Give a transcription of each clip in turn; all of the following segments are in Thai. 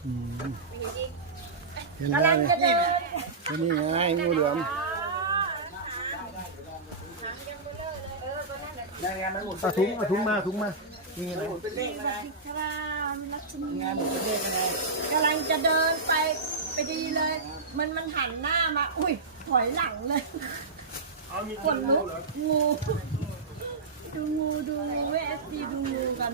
เห็นแล้วนี่ไงงูเหลือมเอาถุงมานี่ไงกำลังจะเดินไปดีเลย มันหันหน้ามาอุ้ยถอยหลังเลยขนลุกงูดูงูเวสซีดูงูกัน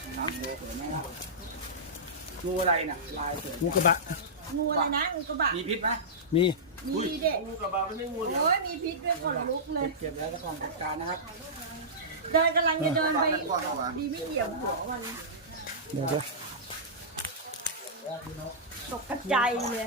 งูอะไรน่ะลายเสืองูกระบะงูอะไรนะงูกระบะมีพิษไหมมีเด็กงูกระบะไม่ใช่งูโอ้ยมีพิษด้วยขนลุกเลยเก็บแล้วก็ต้องจัดการนะครับเดินกำลังจะเดินไปดีไม่เหยียบหัวมันเดี๋ยวตกกระจายเลย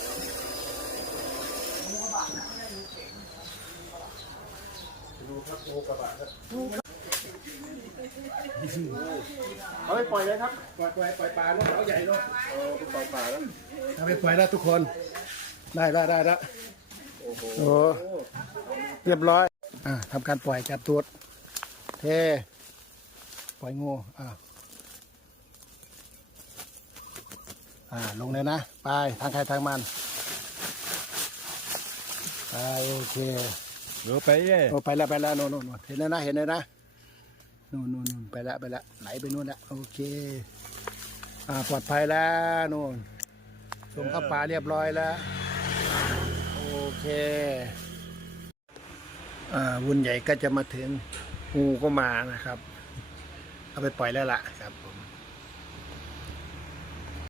เอาไปปล่อยเลยครับปล่อยปลาลูกเขาใหญ่ลูกปล่อยปลาแล้วเอาไปปล่อยแล้วทุกคนได้แล้วโอ้เรียบร้อยทำการปล่อยจับตัวเทปล่อยงูลงเลยนะไปทางใครทางมันไปโอเคไปไปแล้วโน่นเห็นแล้วนะนู่นไปแล้วไหลไปนู่นแล้วโอเคปลอดภัยแล้วนู่นส่งเข้าป่าเรียบร้อยแล้วโอเควุ่นใหญ่ก็จะมาถึงงูก็มานะครับเอาไปปล่อยแล้วล่ะครับโอ